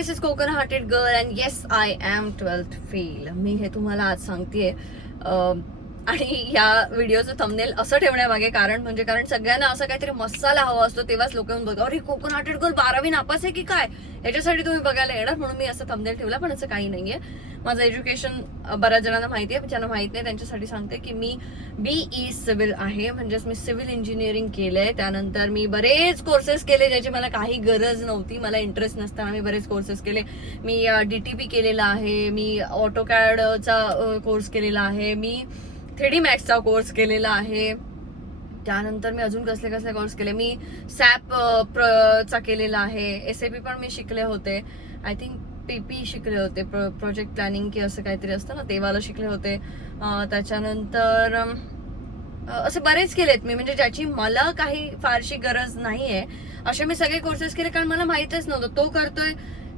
This is Konkan hearted girl and yes I am 12th fail. मी हे तुम्हाला आज सांगतेय. आणि या व्हिडिओचं थंबनेल असं ठेवण्यामागे कारण सगळ्यांना असं काहीतरी मसाला हवा असतो, तेव्हाच लोक येऊन बघा अरे कोकण हार्टेड गर्ल 12वी नापास आहे की काय, याच्यासाठी तुम्ही बघायला येणार, म्हणून मी असं थंबनेल ठेवला. पण असं काही नाहीये. माझं एज्युकेशन बऱ्याच जणांना माहिती आहे, ज्यांना माहित नाही त्यांच्यासाठी सांगते की मी BE सिव्हिल आहे, म्हणजेच मी सिव्हिल इंजिनिअरिंग केलंय. त्यानंतर मी बरेच कोर्सेस केले ज्याची मला काही गरज नव्हती, मला इंटरेस्ट नसताना मी बरेच कोर्सेस केले. मी DTP केलेला आहे, मी ऑटोकॅडचा कोर्स केलेला आहे, मी 3D मॅक्सचा कोर्स केलेला आहे. त्यानंतर मी अजून कसले कसले कोर्स केले. मी SAP चा केलेला आहे. SAP पण मी शिकले होते. आय थिंक PP शिकले होते, प्रोजेक्ट प्लॅनिंग की असं काहीतरी असतं ना, तेवाला शिकले होते. त्याच्यानंतर असे बरेच केलेत मी, म्हणजे ज्याची मला काही फारशी गरज नाहीये असे मी सगळे कोर्सेस केले, कारण मला माहितच नव्हतं तो करतोय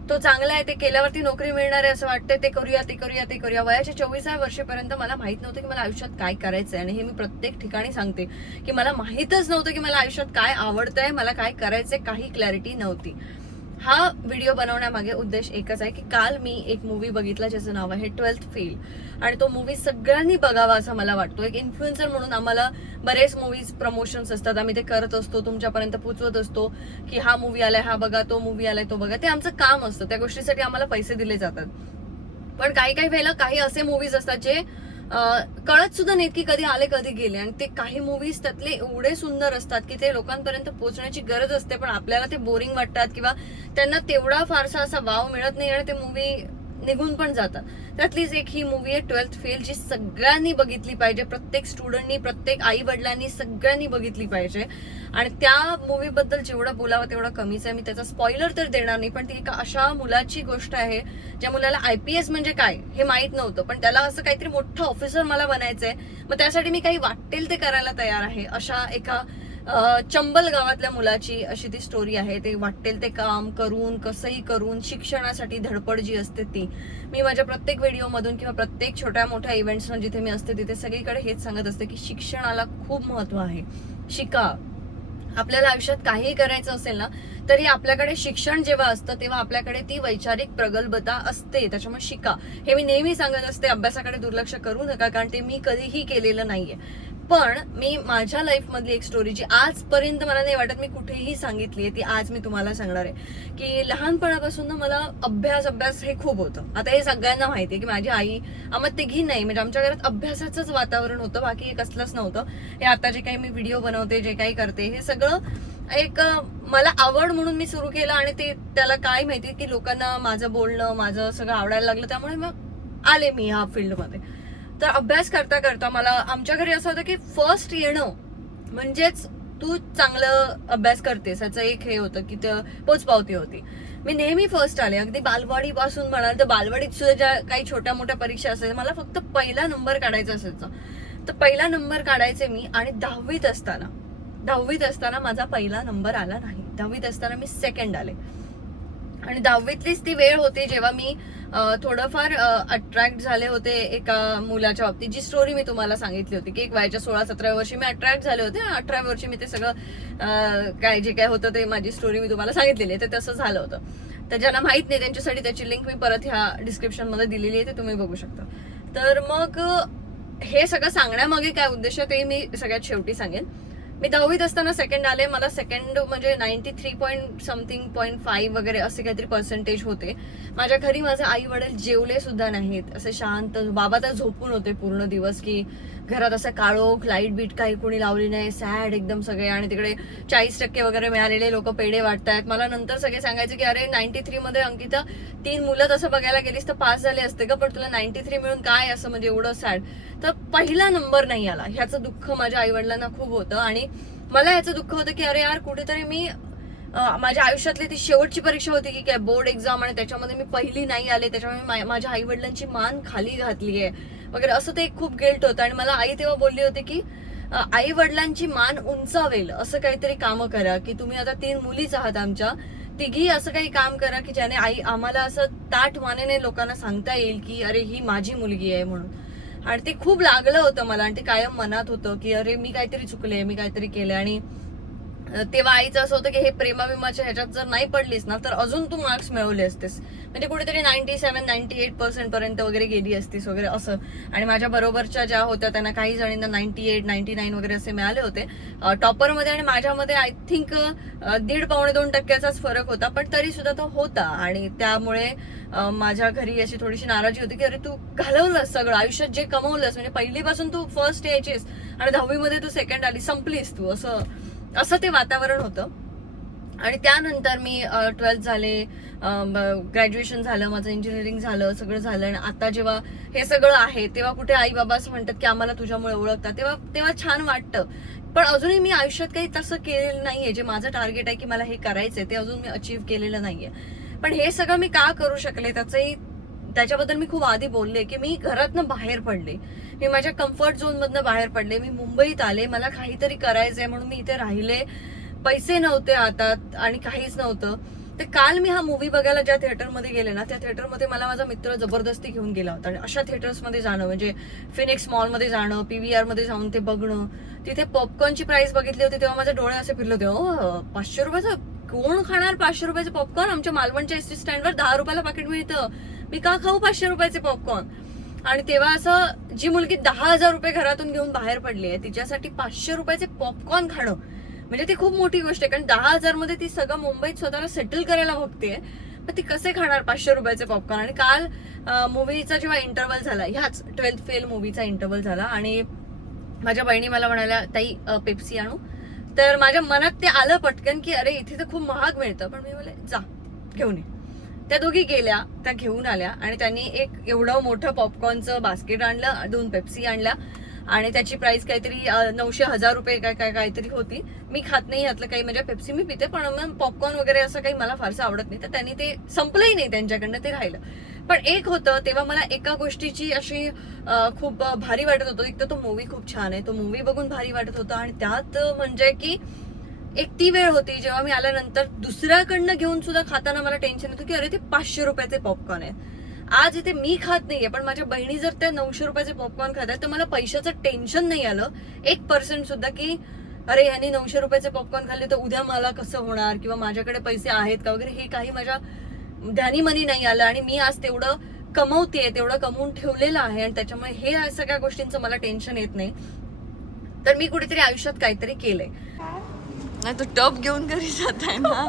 तो चांगला आहे, ते केल्यावरती नोकरी मिळणार आहे असं वाटतंय, ते करूया. वयाच्या 24व्या वर्षापर्यंत मला माहित नव्हतं की मला आयुष्यात काय करायचंय. आणि हे मी प्रत्येक ठिकाणी सांगते की मला माहितच नव्हतं की मला आयुष्यात काय आवडतंय, मला काय करायचंय, काही क्लॅरिटी नव्हती. हा व्हिडिओ बनवण्यामागे उद्देश एकच आहे की काल मी एक मूवी बघितला ज्याचं नाव आहे 12th फेल. आणि तो मूवी सगळ्यांनी बघावा असं मला वाटतो. एक इन्फ्लुएन्सर म्हणून आम्हाला बरेच मूवीज प्रमोशन्स असतात, आम्ही ते करत असतो, तुमच्यापर्यंत पोहोचवत असतो की हा मूवी आलाय, हा बघा, तो मूवी आलाय, तो बघा. ते आमचं काम असतं, त्या गोष्टीसाठी आम्हाला पैसे दिले जातात. पण काही वेळेला काही असे मूवीज असतात जे कळत सुद्धा नाहीत की कधी आले कधी गेले. आणि ते काही मूवीज त्यातले एवढे सुंदर असतात की ते लोकांपर्यंत पोहोचण्याची गरज असते, पण आपल्याला ते बोरिंग वाटतात किंवा त्यांना तेवढा फारसा असा वाव मिळत नाही आणि ते मूवी निघून पण जातात. त्यातलीच एक ही मूवी आहे 12th फेल, जी सगळ्यांनी बघितली पाहिजे. प्रत्येक स्टुडंटनी, प्रत्येक आई वडिलांनी, सगळ्यांनी बघितली पाहिजे. आणि त्या मूवी बद्दल जेवढं बोलावं तेवढं कमीच आहे. मी त्याचा स्पॉइलर तर देणार नाही, पण ती एका अशा मुलाची गोष्ट आहे ज्या मुलाला IPS म्हणजे काय हे माहित नव्हतं, पण त्याला असं काहीतरी मोठं ऑफिसर मला बनायचंय, मग त्यासाठी मी काही वाटेल ते करायला तयार आहे. अशा एका चंबल गावातल्या मुलाची अशी ती स्टोरी आहे. ते वाटेल ते काम करून, कसंही करून, शिक्षणासाठी धडपड जी असते ती. मी माझ्या प्रत्येक व्हिडिओमधून किंवा प्रत्येक छोट्या मोठ्या इव्हेंट्सना जिथे मी असते तिथे सगळीकडे हेच सांगत असते की शिक्षणाला खूप महत्व आहे. शिका. आपल्याला आयुष्यात काहीही करायचं असेल ना तरी आपल्याकडे शिक्षण जेव्हा असतं तेव्हा आपल्याकडे ती वैचारिक प्रगल्भता असते, त्याच्यामुळे शिका. हे मी नेहमी सांगत असते. अभ्यासाकडे दुर्लक्ष करू नका, कारण ते मी कधीही केलेलं नाहीये. पण मी माझ्या लाईफ मधली एक स्टोरी जी आजपर्यंत मला नाही वाटत मी कुठेही सांगितलीये, ती आज मी तुम्हाला सांगणार आहे. की लहानपणापासून ना मला अभ्यास हे खूप होतं. आता हे सगळ्यांना माहितीये की माझी आई, आम्हाला तिघी नाही, म्हणजे आमच्या घरात अभ्यासाचंच वातावरण होतं, बाकी हे कसलंच नव्हतं. हे आता जे काही मी व्हिडिओ बनवते, जे काही करते, हे सगळं एक मला आवड म्हणून मी सुरू केलं. आणि ते त्याला काय माहिती की लोकांना माझं बोलणं, माझं सगळं आवडायला लागलं, त्यामुळे मग आले मी ह्या फील्डमध्ये. तर अभ्यास करता करता मला आमच्या घरी असं होतं की फर्स्ट येणं म्हणजेच तू चांगलं अभ्यास करतेस, याचं एक हे होतं की पोचपावती होती. मी नेहमी फर्स्ट आले. अगदी बालवाडी पासून म्हणाल तर बालवाडीत सुद्धा ज्या काही छोट्या मोठ्या परीक्षा असायच्या, मला फक्त पहिला नंबर काढायचा असायचा. तर पहिला नंबर काढायचे मी. आणि 10वीत असताना माझा पहिला नंबर आला नाही. 10वीत असताना मी सेकंड आले. आणि 10वीतलीच ती वेळ होती जेव्हा मी थोडंफार अट्रॅक्ट झाले होते एका मुलाच्या बाबतीत, जी स्टोरी मी तुम्हाला सांगितली होती की एक वयाच्या 16-17 वर्षी मी अट्रॅक्ट झाले होते. 18 वर्षी मी ते सगळं काय जे काय होतं ते माझी स्टोरी मी तुम्हाला सांगितलेली आहे, ते तसं झालं होतं. तर ज्यांना माहित नाही त्यांच्यासाठी त्याची लिंक मी परत ह्या डिस्क्रिप्शन मध्ये दिलेली आहे, ते तुम्ही बघू शकता. तर मग हे सगळं सांगण्यामागे काय उद्देश आहे ते मी सगळ्यात शेवटी सांगेन. मी 10वीत असताना सेकंड आले. मला सेकंड म्हणजे 93.5 वगैरे असे काहीतरी पर्सेंटेज होते. माझ्या घरी माझे आई वडील जेवले सुद्धा नाहीत, असे शांत. बाबा तर झोपून होते पूर्ण दिवस, की घरात असं काळोख, लाईट बीट काही कोणी लावली नाही, सॅड एकदम सगळे. आणि तिकडे 40% वगैरे मिळालेले लोक पेढे वाटतायत. मला नंतर सगळे सांगायचे की अरे 93 मध्ये अंकिता 3 मुलं तसं बघायला गेलीस तर पास झाले असते का, पण तुला 93 मिळून काय असं म्हणजे एवढं सॅड. तर पहिला नंबर नाही आला ह्याचं दुःख माझ्या आई वडिलांना खूप होतं. आणि मला ह्याचं दुःख होतं की अरे यार, कुठेतरी मी माझ्या आयुष्यातली ती शेवटची परीक्षा होती की काय बोर्ड एक्झाम, आणि त्याच्यामध्ये मी पहिली नाही आले, त्याच्यामुळे माझ्या आई वडिलांची मान खाली घातली आहे वगैरे, असं ते खूप गिल्ट होतं. आणि मला आई तेव्हा बोलली होती की आई वडिलांची मान उंचावेल असं काहीतरी कामं करा, की तुम्ही आता 3 मुलीच आहात आमच्या, तिघी असं काही काम करा की ज्याने आम्हाला असं ताठ मानेने लोकांना सांगता येईल की अरे ही माझी मुलगी आहे म्हणून. आणि ते खूप लागलं होतं मला, आणि ते कायम मनात होतं की अरे मी काहीतरी चुकले, मी काहीतरी केलंय. आणि तेव्हा आईचं असं होतं की हे प्रेमाविमाच्या ह्याच्यात जर नाही पडलीस ना तर अजून तू मार्क्स मिळवले असतेस, म्हणजे कुठेतरी 97-98% पर्यंत वगैरे गेली असतीस वगैरे असं. आणि माझ्या बरोबरच्या ज्या होत्या त्यांना काही जणींना 98-99 वगैरे असे मिळाले होते टॉपरमध्ये, आणि माझ्यामध्ये आय थिंक 1.5-2% फरक होता, पण तरी सुद्धा तो होता. आणि त्यामुळे माझ्या घरी अशी थोडीशी नाराजी होती की अरे तू घालवलंस सगळं आयुष्यात जे कमवलंस, म्हणजे पहिलीपासून तू फर्स्ट यायचीस आणि 10वीमध्ये तू सेकंड आली, संपलीस तू, असं ते वातावरण होतं. आणि त्यानंतर मी 12th झाले, ग्रॅज्युएशन झालं, माझं इंजिनिअरिंग झालं, सगळं झालं. आणि आता जेव्हा हे सगळं आहे तेव्हा कुठे आई बाबा असं म्हणतात की आम्हाला तुझ्यामुळे ओळखतात, तेव्हा छान वाटतं. पण अजूनही मी आयुष्यात काही तसं केलेलं नाहीये. जे माझं टार्गेट आहे की मला हे करायचंय ते अजून मी अचीव्ह केलेलं नाहीये. पण हे सगळं मी का करू शकले त्याच्याबद्दल मी खूप आधी बोलले की मी घरातनं बाहेर पडले, मी माझ्या कम्फर्ट झोन मधनं बाहेर पडले, मी मुंबईत आले, मला काहीतरी करायचंय म्हणून मी इथे राहिले. पैसे नव्हते हातात आणि काहीच नव्हतं. तर काल मी हा मूवी बघायला ज्या थिएटरमध्ये गेले ना, त्या थिएटरमध्ये मला माझा मित्र जबरदस्ती घेऊन गेला होता. आणि अशा थिएटर्समध्ये जाणं म्हणजे फिनिक्स मॉलमध्ये जाणं, PVR मध्ये जाऊन ते बघणं, तिथे पॉपकॉर्नची प्राइस बघितली होती तेव्हा माझे डोळे असे फिरले होते. 500 रुपयाचं कोण खाणार 500 रुपयाचे पॉपकॉर्न? आमच्या मालवणच्या एसटी स्टँडवर 10 रुपयाला पाकिट मिळतं, मी का खाऊ 500 रुपयाचे पॉपकॉर्न? आणि तेव्हा असं जी मुलगी 10,000 रुपये घरातून घेऊन बाहेर पडली आहे तिच्यासाठी 500 रुपयाचे पॉपकॉर्न खाणं म्हणजे ती खूप मोठी गोष्ट आहे. कारण 10,000 मध्ये ती सगळं मुंबईत स्वतःला सेटल करायला बघते, पण ती कसे खाणार 500 रुपयाचे पॉपकॉर्न? आणि काल मूवीचा जेव्हा इंटरव्हल झाला, ह्याच 12th फेल मूवीचा इंटरव्हल झाला, आणि माझ्या बहिणी मला म्हणाल्या ताई पेप्सी आणू. तर माझ्या मनात ते आलं पटकन की अरे इथे तर खूप महाग मिळतं, पण मी बोलले जा घेऊन ये. त्या दोघी गेल्या, त्या घेऊन आल्या आणि त्यांनी एक एवढं मोठं पॉपकॉर्नचं बास्केट आणलं, 2 पेप्सी आणल्या आणि त्याची प्राइस काहीतरी 900-1000 रुपये काहीतरी होती. मी खात नाही यातलं काही, म्हणजे पेप्सी मी पिते पण पॉपकॉर्न वगैरे असं काही मला फारसं आवडत नाही, तर त्यांनी ते संपलंही नाही त्यांच्याकडनं, ते राहिलं. पण एक होतं तेव्हा मला एका गोष्टीची अशी खूप भारी वाटत होतं. एक तर तो मूवी खूप छान आहे, तो मूवी बघून भारी वाटत होता, आणि त्यात म्हणजे की एक ती वेळ होती जेव्हा मी आल्यानंतर दुसऱ्याकडनं घेऊन सुद्धा खाताना मला टेन्शन येतं की अरे ते 500 रुपयाचे पॉपकॉर्न आहेत. आज इथे मी खात नाहीये, पण माझ्या बहिणी जर त्या 900 रुपयाचे पॉपकॉर्न खात आहेत तर मला पैशाचं टेन्शन नाही आलं 1% सुद्धा की अरे यांनी 900 रुपयाचे पॉपकॉर्न खाल्ले तर उद्या मला कसं होणार किंवा माझ्याकडे पैसे आहेत का वगैरे, हे काही माझ्या ध्यानी मनी नाही आलं. आणि मी आज तेवढं कमवतेय, तेवढं कमवून ठेवलेलं आहे, आणि त्याच्यामुळे हे सगळ्या गोष्टींचं मला टेन्शन येत नाही. तर मी कुठेतरी आयुष्यात काहीतरी केलंय. नाही तो टप घेऊन घरी जात आहे ना,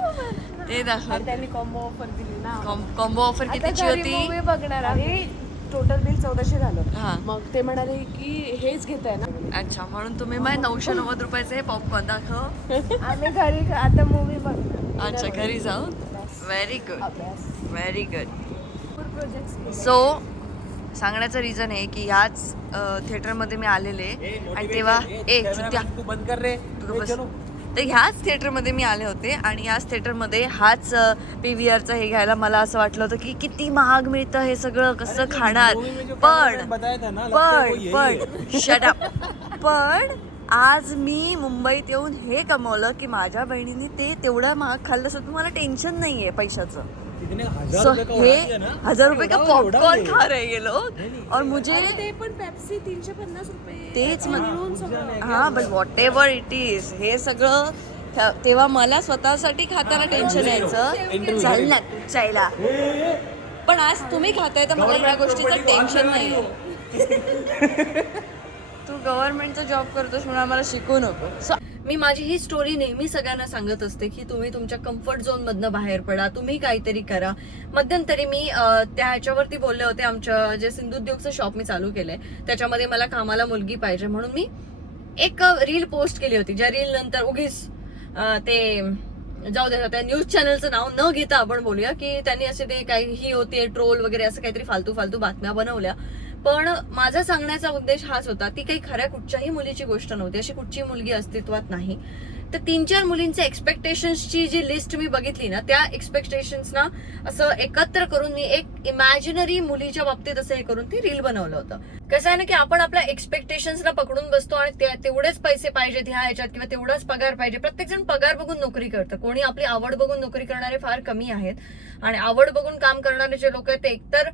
ते दाखव. त्यांनी कॉम्बो ऑफर दिली ना. कॉम्बो ऑफर कितीची होती? मूवी बघणार आहे, टोटल बिल 1400 हा. झालं. मग ते म्हणाले की हेच घेताय ना. अच्छा, म्हणून तुम्ही मग 990 रुपयाचे पॉपकॉर्न दाखव. आम्ही घरी आता मूवी बघणार. अच्छा, घरी जाऊ. व्हेरी गुड, अभ्यास व्हेरी गुड. प्रोजेक्ट. सो सांगण्याचं रिझन आहे की ह्याच थिएटरमध्ये मी आलेले आणि तेव्हा तू बंद कर रे. तर ह्याच थिएटरमध्ये मी आले होते आणि ह्याच थिएटरमध्ये हाच PVRचा हे घ्यायला मला असं वाटलं होतं की किती महाग मिळतं हे सगळं, कसं खाणार. पण शट अप. पण आज मी मुंबईत येऊन हे कमवलं की माझ्या बहिणीने ते तेवढं महाग खाल्लं सुद्धा मला टेन्शन नाहीये पैशाचं. सो हे 1000 रुपये का पॉपकॉर्न खा रहे ये लोग, और मुझे ते पण पेप्सी 350 रुपये तेच मिळून सगळं. हा, but what ever it is, हे सगळं तेव्हा मला स्वतःसाठी खाताना टेन्शन यायचं, चाल ना चायला. पण आज तुम्ही खाताय तर मला या गोष्टीचं टेन्शन नाही. तू गव्हर्नमेंटचा जॉब करतोस म्हणून आम्हाला शिकवू नको. सो मी माझी ही स्टोरी नेहमी सगळ्यांना सांगत असते की तुम्ही तुमच्या कम्फर्ट झोन मधनं बाहेर पडा, तुम्ही काहीतरी करा. मध्यंतरी मी त्या ह्याच्यावरती बोलले होते, आमच्या जे सिंधुद्योगचं शॉप मी चालू केलंय त्याच्यामध्ये मला कामाला मुलगी पाहिजे म्हणून मी एक रील पोस्ट केली होती, ज्या रील नंतर उगीच ते जाऊ दे, त्या न्यूज चॅनलचं नाव न घेता आपण बोलूया की त्यांनी असे ते काही ही होते ट्रोल वगैरे असं काहीतरी फालतू फालतू बातम्या बनवल्या. पण माझा सांगण्याचा उद्देश हाच होता, ती काही खऱ्या कुठच्याही मुलीची गोष्ट नव्हती, अशी कुठची मुलगी अस्तित्वात नाही. तर 3-4 मुलींचे एक्सपेक्टेशन्सची जी लिस्ट मी बघितली ना, त्या एक्सपेक्टेशन्सना असं एकत्र करून मी एक इमॅजिनरी मुलीच्या बाबतीत असं हे करून ती रील बनवलं होतं. कसं आहे ना की आपण आपल्या एक्सपेक्टेशन्सला पकडून बसतो आणि तेवढेच पैसे पाहिजेत ह्या ह्याच्यात किंवा तेवढाच पगार पाहिजे. प्रत्येक जण पगार बघून नोकरी करतं, कोणी आपली आवड बघून नोकरी करणारे फार कमी आहेत. आणि आवड बघून काम करणारे जे लोक आहेत ते एकतर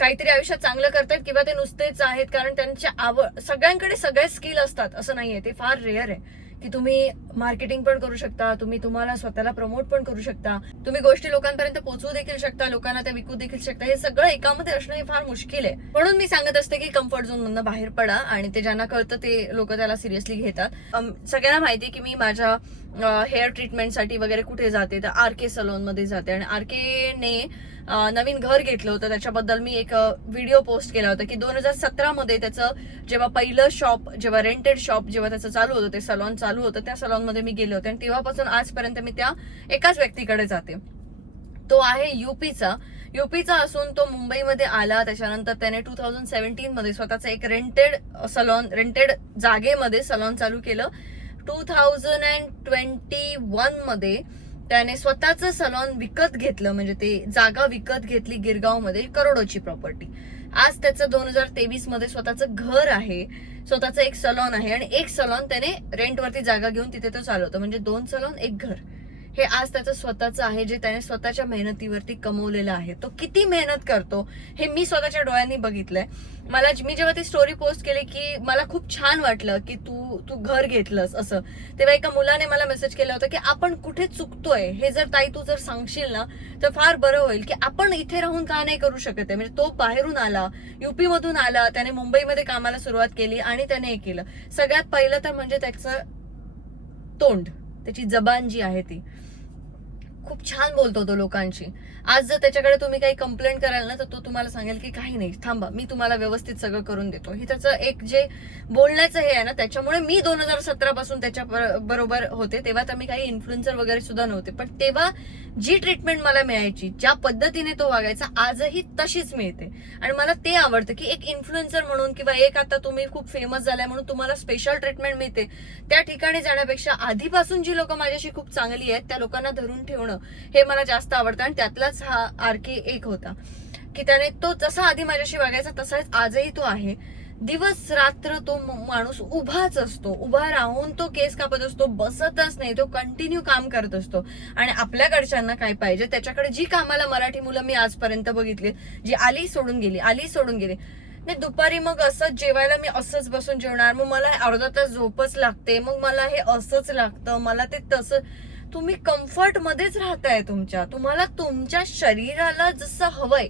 काहीतरी आयुष्यात चांगलं करतात किंवा ते नुसतेच आहेत कारण त्यांच्या आवड, सगळ्यांकडे सगळे स्किल असतात असं नाहीये, ते फार रेअर आहे की तुम्ही मार्केटिंग पण करू शकता, तुम्ही तुम्हाला स्वतःला प्रमोट पण करू शकता, तुम्ही गोष्टी लोकांपर्यंत पोहोचवू देखील शकता, लोकांना त्या विकू देखील शकता. हे सगळं एकामध्ये असणं हे फार मुश्किल आहे. म्हणून मी सांगत असते की कम्फर्ट झोन मधनं बाहेर पडा, आणि ते ज्यांना कळतं ते लोक त्याला सिरियसली घेतात. सगळ्यांना माहिती की मी माझ्या हेअर ट्रीटमेंटसाठी वगैरे कुठे जाते, तर RK सलून मध्ये जाते. आणि RK ने नवीन घर घेतलं होतं, त्याच्याबद्दल मी एक व्हिडिओ पोस्ट केला होता की 2017 मध्ये त्याचं जेव्हा पहिलं शॉप, जेव्हा रेंटेड शॉप जेव्हा त्याचं चालू होतं, ते सलॉन चालू होतं, त्या सलॉन मध्ये मी गेले होते. आणि तेव्हापासून आजपर्यंत मी त्या एकाच व्यक्तीकडे जाते. तो आहे युपीचा असून तो मुंबईमध्ये आला. त्याच्यानंतर त्याने 2017 मध्ये स्वतःचं एक रेंटेड जागेमध्ये सलॉन चालू केलं. 2021 मध्ये त्याने स्वतःचं सलॉन विकत घेतलं, म्हणजे ते जागा विकत घेतली गिरगावमध्ये, करोडोची प्रॉपर्टी. आज त्याचं 2023 मध्ये स्वतःचं घर आहे, स्वतःचं एक सलॉन आहे, आणि एक सलॉन त्याने रेंटवरती जागा घेऊन तिथे तो चालवतो. म्हणजे 2 सलॉन 1 घर. हे आज त्याचं स्वतःचं आहे, जे त्याने स्वतःच्या मेहनतीवरती कमवलेलं आहे. तो किती मेहनत करतो हे मी स्वतःच्या डोळ्यांनी बघितलंय. मी जेव्हा ती स्टोरी पोस्ट केली की मला खूप छान वाटलं की तू घर घेतलंस असं, तेव्हा एका मुलाने मला मेसेज केला होता की आपण कुठे चुकतोय हे जर ताई तू जर सांगशील ना तर फार बरं होईल, की आपण इथे राहून का नाही करू शकत आहे. म्हणजे तो बाहेरून आला, UP मधून आला, त्याने मुंबईमध्ये कामाला सुरुवात केली आणि त्याने हे केलं. सगळ्यात पहिलं तर म्हणजे त्याचं तोंड, त्याची जबान जी आहे ती खूप छान बोलतो तो लोकांशी. आज जर त्याच्याकडे तुम्ही काही कंप्लेंट कराल ना तर तो तुम्हाला सांगेल की काही नाही, थांबा, मी तुम्हाला व्यवस्थित सगळं करून देतो. हे त्याचं एक जे बोलण्याचं हे आहे ना, त्याच्यामुळे मी 2017 पासून त्याच्या बरोबर होते. तेव्हा तर मी काही इन्फ्लुएन्सर वगैरे सुद्धा नव्हते, पण तेव्हा जी ट्रीटमेंट मला मिळायची, ज्या पद्धतीने तो वागायचा, आजही तशीच मिळते. आणि मला ते आवडतं की एक इन्फ्लुएन्सर म्हणून किंवा एक आता तुम्ही खूप फेमस झालाय म्हणून तुम्हाला स्पेशल ट्रीटमेंट मिळते, त्या ठिकाणी जाण्यापेक्षा आधीपासून जी लोक माझ्याशी खूप चांगली आहेत त्या लोकांना धरून ठेवणं हे मला जास्त आवडतं. आणि त्यातलाच हा RK एक होता की त्याने तो जसा आधी माझ्याशी वागायचा तसाच आजही तो आहे. दिवस रात्र तो माणूस उभाच असतो, उभा राहून तो केस कापत असतो, बसतच नाही, तो कंटिन्यू काम करत असतो. आणि आपल्याकडच्यांना काय पाहिजे, त्याच्याकडे जी कामाला मराठी मुलं मी आजपर्यंत बघितली, जी आली सोडून गेली नाही, दुपारी मग असंच जेवायला मी असंच बसून जेवणार, मग मला अर्धा तास झोपच लागते, मग मला हे असंच लागतं, मला ते तसं. तुम्ही कम्फर्ट मध्येच राहताय, तुम्हाला तुमच्या शरीराला जसं हवंय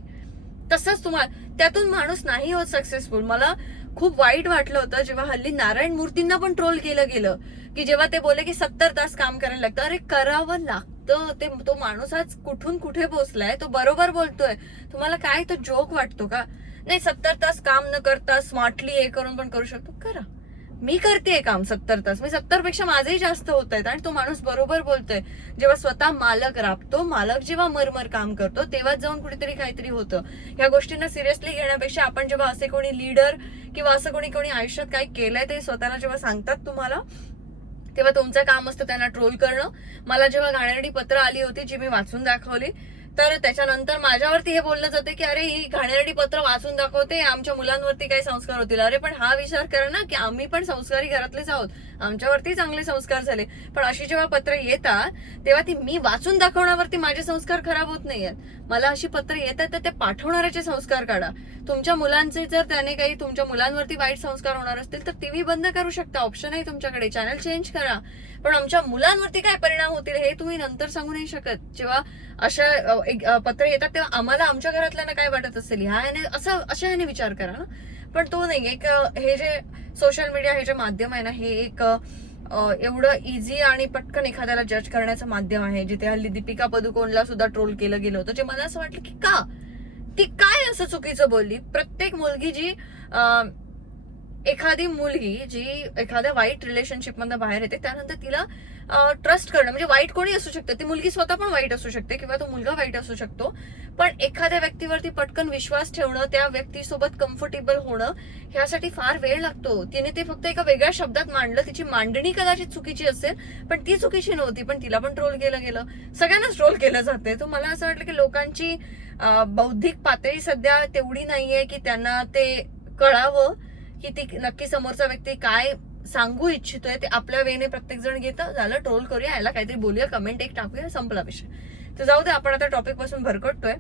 तसंच तुम्हाला, त्यातून माणूस नाही होत सक्सेसफुल. मला खूप वाईट वाटलं होतं जेव्हा हल्ली नारायण मूर्तींना पण ट्रोल केलं गेलं, की जेव्हा ते बोलले की 70 तास काम करायला लागतं. अरे करावं लागतं, तो माणूस आज कुठून कुठे पोहोचलाय, तो बरोबर बोलतोय. तुम्हाला काय तो जोक वाटतो का? नाही, 70 तास काम न करता स्मार्टली हे करून पण करू शकतो, करा. मी करतेय काम 70 तास, मी 70 पेक्षा माझेही जास्त होत आहेत. आणि तो माणूस बरोबर बोलतोय. जेव्हा स्वतः मालक राबतो, मालक जेव्हा मरमर काम करतो, तेव्हा जाऊन कुठेतरी काहीतरी होतं. ह्या गोष्टींना सिरियसली घेण्यापेक्षा आपण जेव्हा असे कोणी लीडर किंवा असं कोणी आयुष्यात काय केलंय ते स्वतःला जेव्हा सांगतात तुम्हाला, तेव्हा तुमचं काम असतं त्यांना ट्रोल करणं. मला जेव्हा घाणेरडी पत्र आली होती जी मी वाचून दाखवली, तर त्याच्यानंतर माझ्यावरती हे बोललं जाते की अरे ही घाणेरडी पत्र वाचून दाखवते, आमच्या मुलांवरती काही संस्कार होतील. अरे पण हा विचार करा ना की आम्ही पण संस्कारी घरातलेच आहोत, आमच्यावरती चांगले संस्कार झाले, पण अशी जेव्हा पत्र येतात तेव्हा ती मी वाचून दाखवण्यावरती माझे संस्कार खराब होत नाहीयेत. मला अशी पत्र येतात तर ते पाठवणाऱ्याचे संस्कार काढा. तुमच्या मुलांचे जर त्याने काही तुमच्या मुलांवरती वाईट संस्कार होणार असतील तर टीव्ही बंद करू शकता, ऑप्शन आहे तुमच्याकडे, चॅनल चेंज करा. पण आमच्या मुलांवरती काय परिणाम होतील हे तुम्ही नंतर सांगू नाही शकत. जेव्हा अशा पत्र येतात तेव्हा आम्हाला आमच्या घरातल्यांना काय वाटत असेल अशा ह्याने विचार करा ना. पण तो नाही. एक हे जे सोशल मीडिया हे जे माध्यम आहे ना, हे एक एवढं इझी आणि पटकन एखाद्याला जज करण्याचं माध्यम आहे, जिथे हल्ली दीपिका पदुकोणला सुद्धा ट्रोल केलं गेलं होतं, जे मला असं वाटलं की का ती काय असं चुकीचं बोलली. प्रत्येक मुलगी एखादी मुलगी जी एखाद्या वाईट रिलेशनशिप मधून बाहेर येते त्यानंतर तिला ट्रस्ट करणं, म्हणजे वाईट कोणी असू शकतं, ती मुलगी स्वतः पण वाईट असू शकते किंवा तो मुलगा वाईट असू शकतो, पण एखाद्या व्यक्तीवरती पटकन विश्वास ठेवणं, त्या व्यक्तीसोबत कम्फर्टेबल होणं, ह्यासाठी फार वेळ लागतो. तिने ते फक्त एका वेगळ्या शब्दात मांडलं, तिची मांडणी कदाचित चुकीची असेल पण ती चुकीची नव्हती, पण तिला पण ट्रोल केलं गेलं, सगळ्यांनाच ट्रोल केलं जाते. तर मला असं वाटलं की लोकांची बौद्धिक पातळी सध्या तेवढी नाहीये की त्यांना ते कळावं की ती नक्की समोरचा व्यक्ती काय सांगू इच्छितोय. ते आपल्या वेने प्रत्येक जण घेतं, झालं ट्रोल करूया, याला काहीतरी बोलूया, कमेंट एक टाकूया, संपला विषय. तर जाऊ दे, आपण आता टॉपिक पासून भरकटतोय.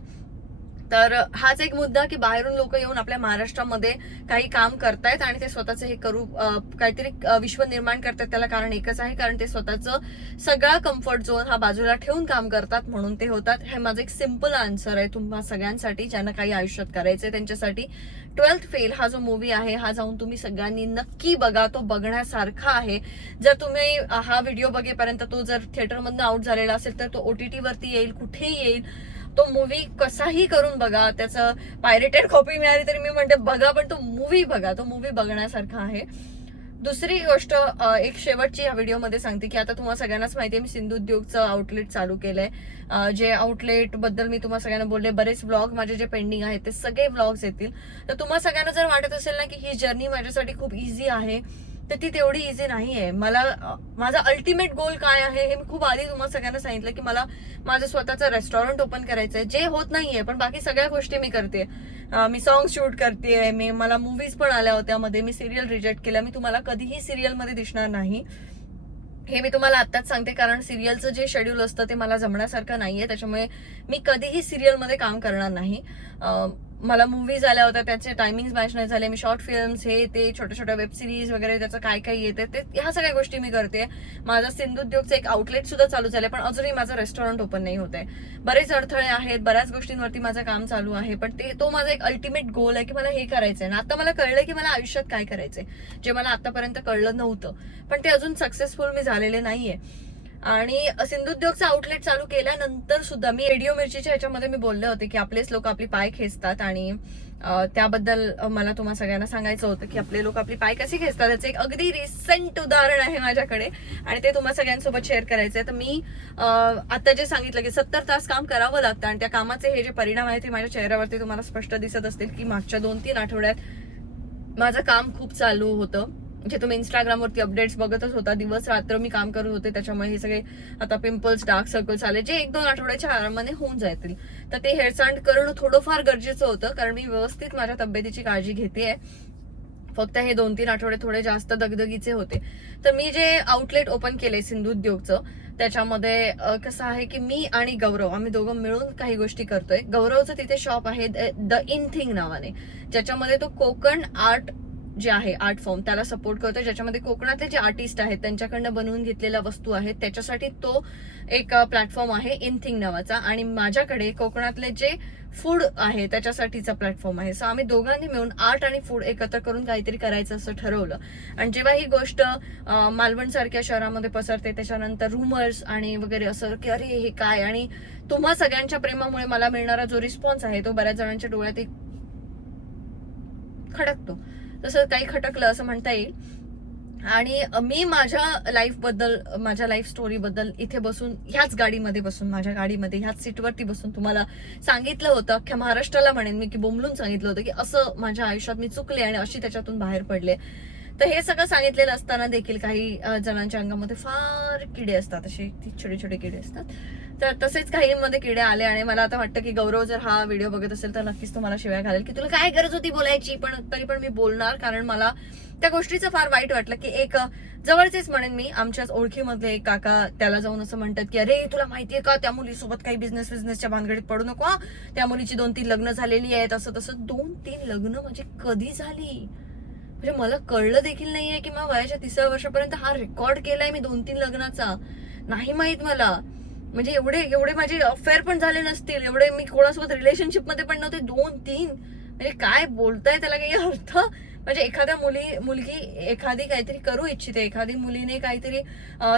तर हाच एक मुद्दा की बाहेरून लोक येऊन आपल्या महाराष्ट्रामध्ये काही काम करतायत आणि ते स्वतःचं हे करू काहीतरी विश्व निर्माण करतात. त्याला कारण एकच आहे, कारण ते स्वतःचं सगळा कम्फर्ट झोन हा बाजूला ठेवून काम करतात, म्हणून ते होतात. हे माझं एक सिम्पल आन्सर आहे तुम्हा सगळ्यांसाठी ज्यांना काही आयुष्यात करायचंय त्यांच्यासाठी. 12th फेल हा जो मूवी आहे हा जाऊन तुम्ही सगळ्यांनी नक्की बघा. तो बघण्यासारखा आहे. जर तुम्ही हा व्हिडिओ बघेपर्यंत तो जर थिएटरमधनं आउट झालेला असेल तर तो OTT वरती येईल, कुठेही येईल. तो मूवी कसाही करून बघा. त्याचं पायरेटेड कॉपी मिळाली तरी मी म्हणते बघा, पण तो मूवी बघा. तो मूवी बघण्यासारखा आहे. दुसरी गोष्ट एक शेवटची या व्हिडिओमध्ये सांगते की आता तुम्हाला सगळ्यांनाच माहिती आहे मी सिंधू उद्योगचं आउटलेट चालू केलंय. जे आउटलेट बद्दल मी तुम्हाला सगळ्यांना बोलले, बरेच व्लॉग माझे जे पेंडिंग आहेत ते सगळे व्लॉग्स येतील. तर तुम्हाला सगळ्यांना जर वाटत असेल ना की ही जर्नी माझ्यासाठी खूप इझी आहे, तर ती तेवढी इझी नाहीये. मला माझा अल्टिमेट गोल काय आहे हे मी खूप आधी तुम्हाला सगळ्यांना सांगितलं की मला माझं स्वतःचं रेस्टॉरंट ओपन करायचंय, जे होत नाहीये, पण बाकी सगळ्या गोष्टी मी करते. मी सॉंग शूट करते, मला मूवीज पण आल्या होत्या मध्ये, मी सिरियल रिजेक्ट केल्या. मी तुम्हाला कधीही सिरियल मध्ये दिसणार नाही हे मी तुम्हाला आत्ताच सांगते, कारण सिरियलचं जे शेड्यूल असतं ते मला जमण्यासारखं नाहीये. त्याच्यामुळे मी कधीही सिरियलमध्ये काम करणार नाही. मला मूवीज आल्या होत्या, त्याचे टायमिंग मॅच नाही झाले. मी शॉर्ट फिल्म्स हे ते छोट्या छोट्या वेब सिरीज वगैरे त्याचं काय काय येते ते ह्या सगळ्या गोष्टी मी करते. माझा सिंधू उद्योगचं एक आउटलेट सुद्धा चालू झालंय, पण अजूनही माझं रेस्टॉरंट ओपन नाही होत आहे. बरेच अडथळे आहेत, बऱ्याच गोष्टींवरती माझं काम चालू आहे, पण तो माझा एक अल्टिमेट गोल आहे की मला हे करायचंय. आणि आता मला कळलं की मला आयुष्यात काय करायचंय, जे मला आतापर्यंत कळलं नव्हतं, पण ते अजून सक्सेसफुल मी झालेले नाहीये. आणि सिंधुउद्योगचा आउटलेट चालू केल्यानंतर सुद्धा मी रेडिओ मिरचीच्या ह्याच्यामध्ये मी बोलले होते की आपलेच लोक आपली पाय खेचतात, आणि त्याबद्दल मला तुम्हाला सगळ्यांना सांगायचं होतं की आपले लोक आपली पाय कशी खेचतात. त्याचं एक अगदी रिसेंट उदाहरण आहे माझ्याकडे आणि ते तुम्हाला सगळ्यांसोबत शेअर करायचंय. तर मी आता जे सांगितलं की 70 तास काम करावं लागतं आणि त्या कामाचे हे जे परिणाम आहेत ते माझ्या चेहऱ्यावरती तुम्हाला स्पष्ट दिसत असतील की मागच्या 2-3 आठवड्यात माझं काम खूप चालू होतं. जे तुम्ही इंस्टाग्रामवरती अपडेट्स बघतच होता, दिवस रात्र मी काम करत होते. त्याच्यामुळे हे सगळे आता पिंपल्स, डार्क सर्कल्स आले, जे 1-2 आठवड्याच्या आरामाने होऊन जातील. तर ते हेअरस्टाईल करणं थोडंफार गरजेचं होतं, कारण मी व्यवस्थित माझ्या तब्येतीची काळजी घेतेय. फक्त हे 2-3 आठवडे थोडे जास्त दगदगीचे होते. तर मी जे आउटलेट ओपन केले सिंधू उद्योगचं, त्याच्यामध्ये कसं आहे की मी आणि गौरव आम्ही दोघं मिळून काही गोष्टी करतोय. गौरवचं तिथे शॉप आहे द इन थिंग नावाने, ज्याच्यामध्ये तो कोकण आर्ट जे आहे आर्ट फॉर्म त्याला सपोर्ट करतोय, ज्याच्यामध्ये कोकणातले जे आर्टिस्ट आहेत त्यांच्याकडनं बनवून घेतलेल्या वस्तू आहेत. त्याच्यासाठी तो एक प्लॅटफॉर्म आहे इन थिंग नावाचा, आणि माझ्याकडे कोकणातले जे फूड आहे त्याच्यासाठीचा प्लॅटफॉर्म आहे. सो आम्ही दोघांनी मिळून आर्ट आणि फूड एकत्र करून काहीतरी करायचं असं ठरवलं. आणि जेव्हा ही गोष्ट मालवण सारख्या शहरामध्ये पसरते, त्याच्यानंतर रुमर्स आणि वगैरे असं की अरे हे काय, आणि तुम्हा सगळ्यांच्या प्रेमामुळे मला मिळणारा जो रिस्पॉन्स आहे तो बऱ्याच जणांच्या डोळ्यात एक खडकतो, तसं काही खटकलं असं म्हणता येईल. आणि मी माझ्या लाईफ स्टोरी बद्दल इथे बसून, ह्याच गाडीमध्ये बसून, माझ्या गाडीमध्ये ह्याच सीटवरती बसून तुम्हाला सांगितलं होतं. अख्ख्या महाराष्ट्राला म्हणेन मी की बोंबलून सांगितलं होतं की असं माझ्या आयुष्यात मी चुकले आणि अशी त्याच्यातून बाहेर पडले. तर हे सगळं सांगितलेलं असताना देखील काही जणांच्या अंगामध्ये फार किडे असतात, असे छोटे छोटे किडे असतात. तर तसेच काहींमध्ये किडे आले, आणि मला आता वाटतं की गौरव जर हा व्हिडिओ बघत असेल तर नक्कीच तुम्हाला शिव्या घालेल की तुला काय गरज होती बोलायची, पण तरी पण मी बोलणार, कारण मला त्या गोष्टीचं फार वाईट वाटलं की एक जवळचेच म्हणेन मी, आमच्याच ओळखीमधले एक काका त्याला जाऊन असं म्हणतात की अरे तुला माहितीये का त्या मुलीसोबत काही बिझनेसच्या भानगडीत पडू नको, त्या मुलीची 2-3 लग्न झालेली आहेत, असं तसं. 2-3 लग्न म्हणजे कधी झाली, म्हणजे मला कळलं देखील नाहीये की मग वयाच्या 30व्या वर्षापर्यंत हा रेकॉर्ड केलाय मी 2-3 लग्नाचा, नाही माहित मला. म्हणजे एवढे माझे अफेअर पण झाले नसतील, एवढे मी कोणासोबत रिलेशनशिप मध्ये पण नव्हते. 2-3 म्हणजे काय बोलताय, त्याला काही अर्थ. म्हणजे एखाद्या मुलगी एखादी काहीतरी करू इच्छिते, एखादी मुलीने काहीतरी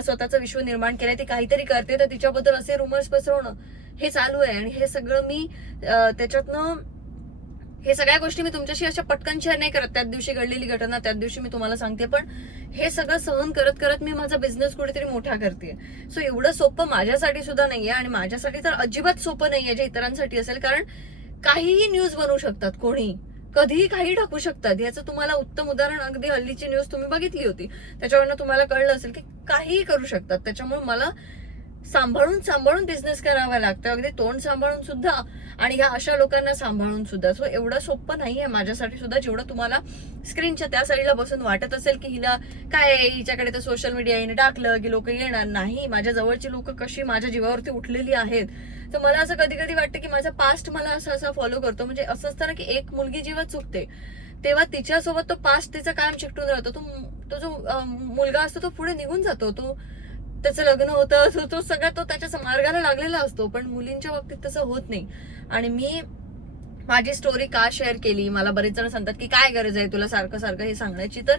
स्वतःचं विश्व निर्माण केलंय, ती काहीतरी करते, तर तिच्याबद्दल असे रुमर्स पसरवणं हे चालू आहे. आणि हे सगळं मी त्याच्यातनं, हे सगळ्या गोष्टी मी तुमच्याशी अशा पटकन शेअर नाही करत. त्याच दिवशी घडलेली घटना त्याच दिवशी मी तुम्हाला सांगते, पण हे सगळं सहन करत करत मी माझा बिझनेस कुठेतरी मोठा करते. सो एवढं सोपं माझ्यासाठी सुद्धा नाहीये, आणि माझ्यासाठी तर अजिबात सोपं नाहीये जे इतरांसाठी असेल, कारण काहीही न्यूज बनवू शकतात, कोणी कधीही काही टाकू शकतात. याचं तुम्हाला उत्तम उदाहरण अगदी हल्लीची न्यूज तुम्ही बघितली होती, त्याच्यावरनं तुम्हाला कळलं असेल की काहीही करू शकतात. त्याच्यामुळे मला सांभाळून बिझनेस करावा लागतो, अगदी तोंड सांभाळून सुद्धा, आणि ह्या अशा लोकांना सांभाळून सुद्धा. सो एवढं सोपं नाहीये माझ्यासाठी सुद्धा, जेवढं तुम्हाला स्क्रीनच्या त्या साईडला बसून वाटत असेल की हिला काय आहे, हिच्याकडे तर सोशल मीडिया हिने टाकलं की लोक येणार नाही. माझ्या जवळची लोक कशी माझ्या जीवावरती उठलेली आहेत. तर मला असं कधी कधी वाटतं की माझा पास्ट मला असं फॉलो करतो. म्हणजे असं असतं ना की एक मुलगी जेव्हा चुकते तेव्हा तिच्यासोबत तो पास्ट तिचा कायम चिकटून राहतो. तो जो मुलगा असतो तो पुढे निघून जातो, तो त्याचं लग्न होतं, तो सगळा तो त्याच्या मार्गाला लागलेला असतो. पण मुलींच्या बाबतीत तसं होत नाही. आणि मी माझी स्टोरी का शेअर केली, मला बरेच जण सांगतात की काय गरज आहे तुला सारखं सारखं हे सांगण्याची. तर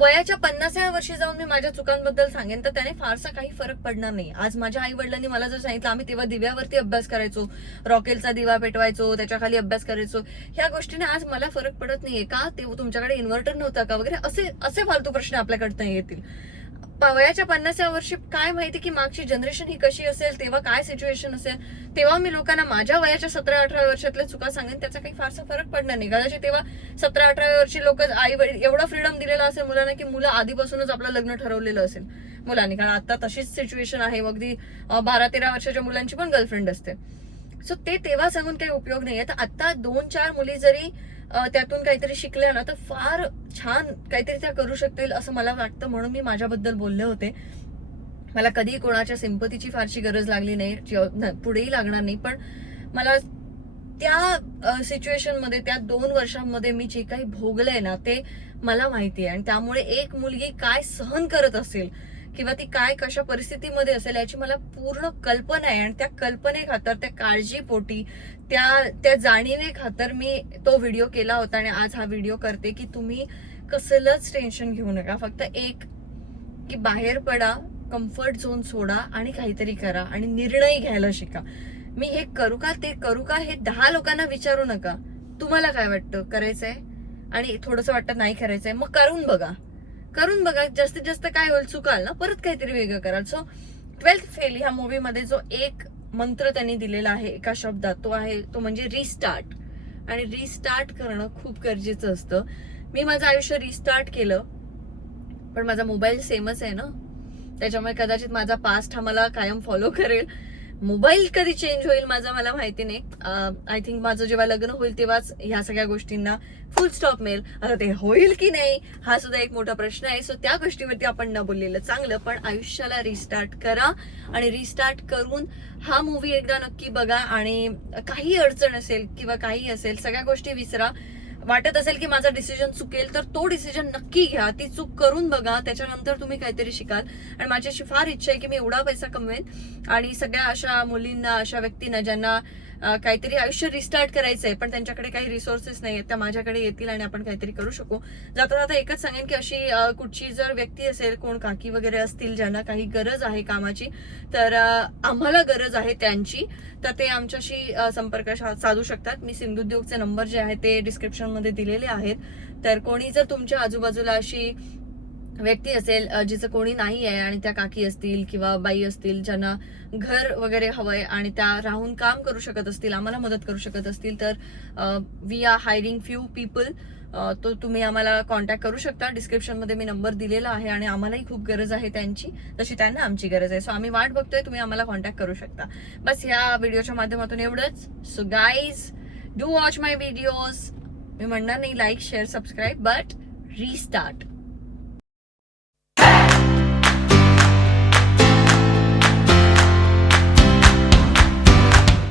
वयाच्या 50व्या वर्षी जाऊन मी माझ्या चुकांबद्दल सांगेन तर त्याने फारसा काही फरक पडणार नाही. आज माझ्या आई वडिलांनी मला जर सांगितलं, आम्ही तेव्हा दिव्यावरती अभ्यास करायचो, रॉकेलचा दिवा पेटवायचो, त्याच्या खाली अभ्यास करायचो, ह्या गोष्टीने आज मला फरक पडत नाहीये का, तेव्हा तुमच्याकडे इन्व्हर्टर नव्हता का वगैरे असे फालतू प्रश्न आपल्याकडनं येतील. वयाच्या 50व्या वर्षी काय माहिती की मागची जनरेशन ही कशी असेल, तेव्हा काय सिच्युएशन असेल. तेव्हा मी लोकांना माझ्या वयाच्या 17-18 वर्षातल्या चुका सांगेन, त्याचा काही फारसा फरक पडणार नाही. कदाचित तेव्हा 17-18 वर्षी लोक आई वडील एवढा फ्रीडम दिलेला असेल मुलांना की मुलं आधीपासूनच आपलं लग्न ठरवलेलं असेल मुलांनी, कारण आता तशीच सिच्युएशन आहे. अगदी 12-13 वर्षाच्या मुलांची पण गर्लफ्रेंड असते. सो ते तेव्हा सांगून काही उपयोग नाहीये. तर आता 2-4 मुली जरी त्यातून काहीतरी शिकल्या ना तर फार छान काहीतरी त्या करू शकतील असं मला वाटतं. म्हणून मी माझ्याबद्दल बोलले होते. मला कधीही कोणाच्या सिंपतीची फारशी गरज लागली नाही, पुढेही लागणार नाही. पण मला त्या सिच्युएशन मध्ये, त्या 2 वर्षांमध्ये मी जे काही भोगलंय ना ते मला माहिती आहे. आणि त्यामुळे एक मुलगी काय सहन करत असेल किंवा ती काय कशा परिस्थितीमध्ये असेल याची मला पूर्ण कल्पना आहे. आणि त्या कल्पनेखातर, त्या काळजीपोटी, त्या जाणीवे खातर मी तो व्हिडिओ केला होता. आणि आज हा व्हिडिओ करते की तुम्ही कसलंच टेन्शन घेऊ नका. फक्त एक की बाहेर पडा, कम्फर्ट झोन सोडा आणि काहीतरी करा आणि निर्णय घ्यायला शिका. मी हे करू का, ते करू का, हे 10 लोकांना विचारू नका. तुम्हाला काय वाटतं करायचंय आणि थोडंसं वाटतं नाही करायचंय, मग करून बघा. जास्तीत जास्त काय होईल, चुकाल ना, परत काहीतरी वेगळं कराल. सो 12th फेल ह्या मूवी मध्ये जो एक मंत्र त्यांनी दिलेला आहे एका शब्दात, तो म्हणजे रिस्टार्ट. आणि रिस्टार्ट करणं खूप गरजेचं असतं. मी माझं आयुष्य रिस्टार्ट केलं, पण माझा मोबाईल सेमच आहे ना, त्याच्यामुळे कदाचित माझा पास्ट हा मला कायम फॉलो करेल. मोबाईल कधी चेंज होईल माझा मला माहिती नाही. आय थिंक माझं जेव्हा लग्न होईल तेव्हाच ह्या सगळ्या गोष्टींना फुल स्टॉप मिळेल. आता ते होईल की नाही हा सुद्धा एक मोठा प्रश्न आहे. सो त्या गोष्टीवरती आपण न बोललेलं चांगलं. पण आयुष्याला रिस्टार्ट करा आणि रिस्टार्ट करून हा मूवी एकदा नक्की बघा. आणि काही अडचण असेल किंवा काही असेल, सगळ्या गोष्टी विसरा. वाटत असेल की माझा डिसिजन चुकेल तर तो डिसिजन नक्की घ्या, ती चूक करून बघा, त्याच्यानंतर तुम्ही काहीतरी शिकाल. आणि माझी अशी फार इच्छा आहे की मी एवढा पैसा कमवेन आणि सगळ्या अशा मुलींना, अशा व्यक्तींना ज्यांना काहीतरी आयुष्य रिस्टार्ट करायचंय पण त्यांच्याकडे काही रिसोर्सेस नाही आहेत, त्या माझ्याकडे येतील आणि आपण काहीतरी करू शकू. जाता जाता एकच सांगेन की अशी कुठची जर व्यक्ती असेल, कोण काकी वगैरे असतील ज्यांना काही गरज आहे कामाची, तर आम्हाला गरज आहे त्यांची, तर ते आमच्याशी संपर्क साधू शकतात. मी सिंधुद्योगचे नंबर जे आहे ते डिस्क्रिप्शन मध्ये दिलेले आहेत. तर कोणी जर तुमच्या आजूबाजूला अशी व्यक्ती असेल जिचं कोणी नाही आहे आणि त्या काकी असतील किंवा बाई असतील ज्यांना घर वगैरे हवंय आणि त्या राहून काम करू शकत असतील, आम्हाला मदत करू शकत असतील, तर we are hiring few people. तो तुम्ही आम्हाला कॉन्टॅक्ट करू शकता. डिस्क्रिप्शन मध्ये मी नंबर दिलेला आहे आणि आम्हालाही खूप गरज आहे त्यांची, जशी त्यांना आमची गरज आहे. सो आम्ही वाट बघतोय, तुम्ही आम्हाला कॉन्टॅक्ट करू शकता. बस ह्या व्हिडिओच्या माध्यमातून एवढंच. So guys, do watch my videos. मी म्हणणार नाही like, share, subscribe, but restart.